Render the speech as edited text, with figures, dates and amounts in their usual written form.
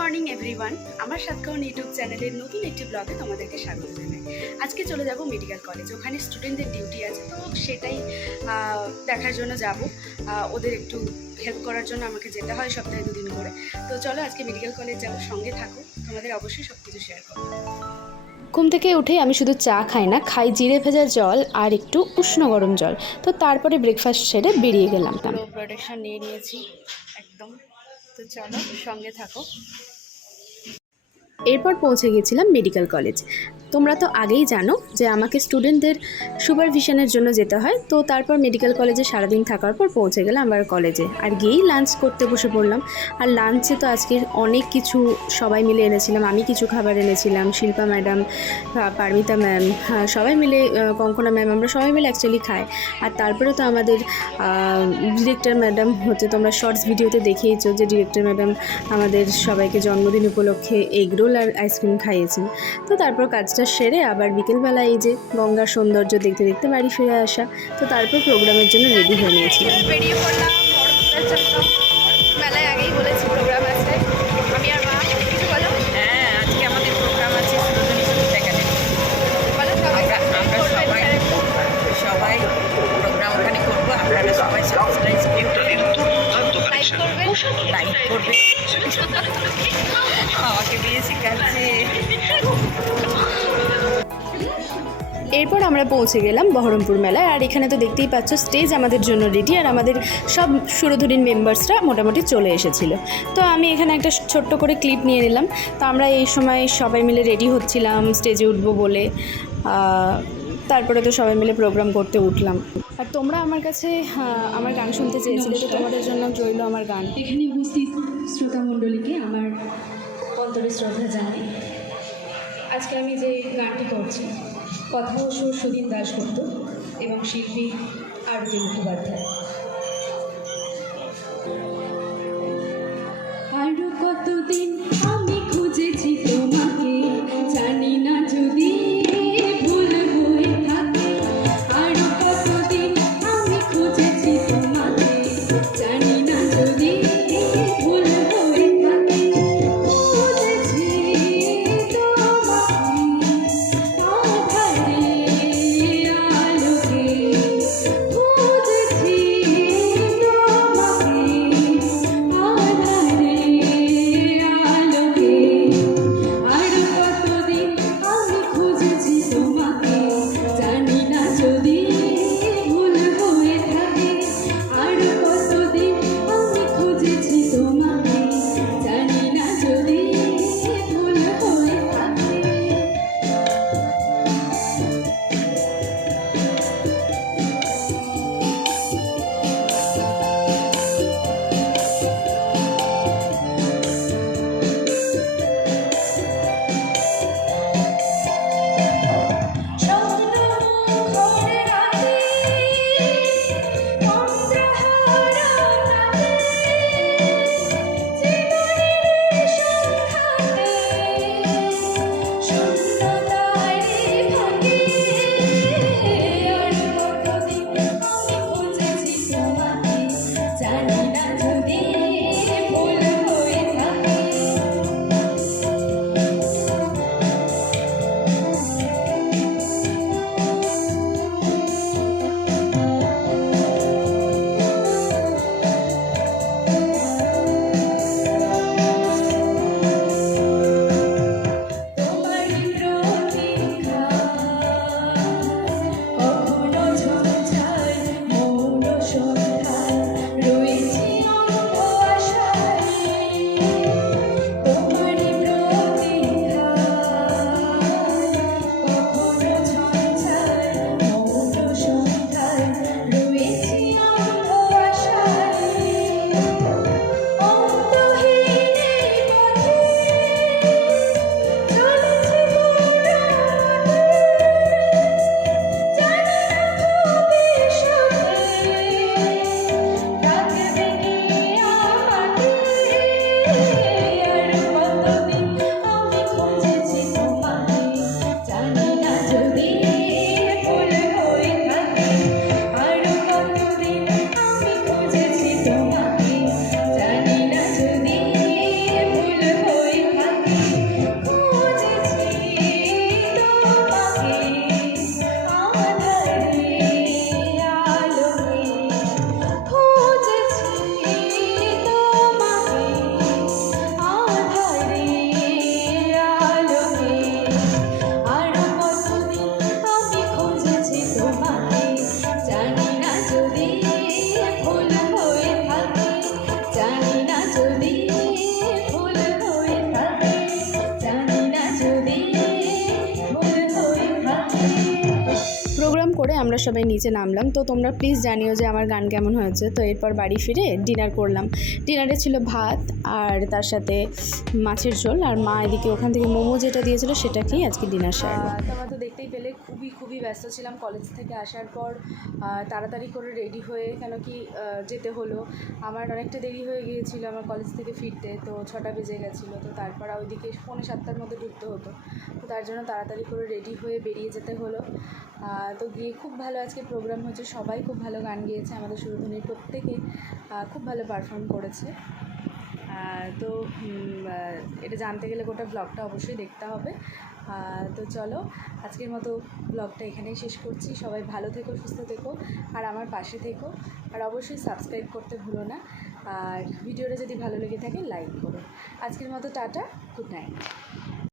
Morning everyone, আমার সাতকাউন YouTube চ্যানেলের নতুন একটি ব্লগে তোমাদেরকে স্বাগত জানাই। আজকে চলে যাব মেডিকেল কলেজ, ওখানে স্টুডেন্টদের ডিউটি আছে, তো সেটাই দেখার জন্য যাব। ওদের একটু হেল্প করার জন্য আমাকে যেতে হয় সপ্তাহে 2 দিন করে। তো চলো আজকে মেডিকেল কলেজ যাবো, সঙ্গে থাকো, তোমাদের অবশ্যই সব কিছু শেয়ার করবো। ঘুম থেকে উঠেই আমি শুধু চা খাই না, খাই জিরে ভেজা জল আর একটু উষ্ণ গরম জল। তো তারপরে ব্রেকফাস্ট সেরে বেরিয়ে গেলাম। প্রোটেকশন নিয়ে নিয়েছি একদম, তো চলো সঙ্গে থাকো। এরপর পৌঁছে গেছিলাম মেডিকেল কলেজ। তোমরা তো আগেই জানো যে আমাকে স্টুডেন্টদের সুপারভিশনের জন্য যেতে হয়। তো তারপর মেডিকেল কলেজে সারাদিন থাকার পর পৌঁছে গেলাম আমার কলেজে, আর গিয়েই লাঞ্চ করতে বসে পড়লাম। আর লাঞ্চে তো আজকে অনেক কিছু সবাই মিলে এনেছিলাম। আমি কিছু খাবার এনেছিলাম, শিল্পা ম্যাডাম, পারমিতা ম্যাম, সবাই মিলে, কঙ্কনা ম্যাম, আমরা সবাই মিলে অ্যাকচুয়ালি খাই। আর তারপরে তো আমাদের ডিরেক্টর ম্যাডাম হচ্ছে, তোমরা শর্টস ভিডিওতে দেখিয়েছো যে ডিরেক্টর ম্যাডাম আমাদের সবাইকে জন্মদিন উপলক্ষে এগরোল আর আইসক্রিম খাইয়েছেন। তো তারপর কাজটা সেরে আবার বিকেলবেলা এই যে গঙ্গার সৌন্দর্য দেখতে দেখতে বাড়ি ফিরে আসা। তো তারপর প্রোগ্রামের জন্য রেডি হয়ে নিয়েছিলাম। বেরিয়ে পড়লাম মেলায়, আগেই বলেছি প্রোগ্রাম আছে। আমি আর মা কিছু বলো? হ্যাঁ, আজকে আমাদের প্রোগ্রাম আছে সুরধনী সুন্দর একাডেমি। বলো সবাই প্রোগ্রাম ওখানে করবো। আপনারা সবাই সাবস্ক্রাইব লাইক করবে। আমাকে বিয়ে শিখাচ্ছে। এরপর আমরা পৌঁছে গেলাম বহরমপুর মেলায়। আর এখানে তো দেখতেই পাচ্ছ স্টেজ আমাদের জন্য রেডি, আর আমাদের সব সুরধুরীর মেম্বার্সরা মোটামুটি চলে এসেছিলো। তো আমি এখানে একটা ছোট্ট করে ক্লিপ নিয়ে নিলাম। তো আমরা এই সময় সবাই মিলে রেডি হচ্ছিলাম স্টেজে উঠবো বলে। তারপরে তো সবাই মিলে প্রোগ্রাম করতে উঠলাম। আর তোমরা আমার কাছে আমার গান শুনতে চেয়েছিলে, তো তোমাদের জন্য রইল আমার গান। এখানে উপস্থিত শ্রোতা মণ্ডলীকে আমার অন্তরে শ্রদ্ধা জানাই। আজকে আমি যে গানটি করছি, কথা ও সুর সুদিন দাশগুপ্ত এবং শিল্পী আরতি মুখোপাধ্যায়। আরো কতদিন আমি খুঁজেছি তোমাকে, জানি না যদি ভুল হয়ে থাকে। আরো কতদিন আমি খুঁজেছি তোমাকে, জানি না যদি ভুল হয়ে থাকে। খুঁজেছি তোমাকে আধারে আলোকে, খুঁজেছি সবাই নিচে নামলাম। তো তোমরা প্লিজ জানিও যে আমার গান কেমন হয়েছে। তো এরপর বাড়ি ফিরে ডিনার করলাম। ডিনারে ছিল ভাত আর তার সাথে মাছের ঝোল, আর মা এদিকে ওখান থেকে মোমো যেটা দিয়েছিল সেটা খেয়ে আজকে ডিনার সারলো। তোমরা তো দেখতেই পেলে খুবই ব্যস্ত ছিলাম কলেজ থেকে আসার পর। তাড়াতাড়ি করে রেডি হয়ে, কেন কি যেতে হলো, আমার অনেকটা দেরি হয়ে গিয়েছিলো আমার কলেজ থেকে ফিরতে। তো 6টা বেজে গেছিলো। তো তারপর ওইদিকে 6:45টার মধ্যে ঢুকতে হতো। তো তার জন্য তাড়াতাড়ি করে রেডি হয়ে বেরিয়ে যেতে হলো। তো গিয়ে খুব ভালো আজকে প্রোগ্রাম হচ্ছে, সবাই খুব ভালো গান গেয়েছে, আমাদের সুরধুনির প্রত্যেকে খুব ভালো পারফর্ম করেছে। তো এটা জানতে গেলে গোটা ব্লগটা অবশ্যই দেখতে হবে। তো চলো আজকের মতো ব্লগটা এখানেই শেষ করছি। সবাই ভালো থেকো, সুস্থ থেকো, আর আমার পাশে থেকো, আর অবশ্যই সাবস্ক্রাইব করতে ভুলো না। আর ভিডিওটা যদি ভালো লেগে থাকে লাইক করো। আজকের মতো টাটা, গুড নাইট।